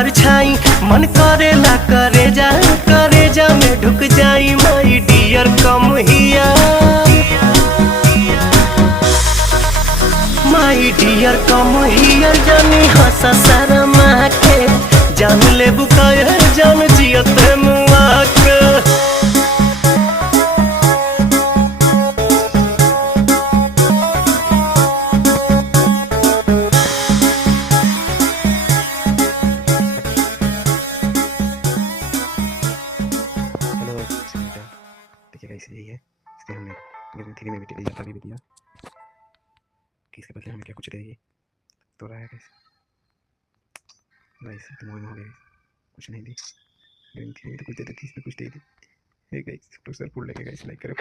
परछाई मन करेला करे जा में ढुक जाई my dear come here my dear come here जानी हंसा शर्मा के जान ले बुकायर जान जियत मुआ के यही है इसलिए हमने थ्री में भी दिया था भी दिया कि इसके बदले हमें क्या कुछ देगी तो रहा है गाइस तो मोह हो गई कुछ नहीं दी ग्रीन थ्री में तो कुछ दे दी इसमें कुछ दे दी है गाइस तो सर फुल लगे गाइस लाइक करें।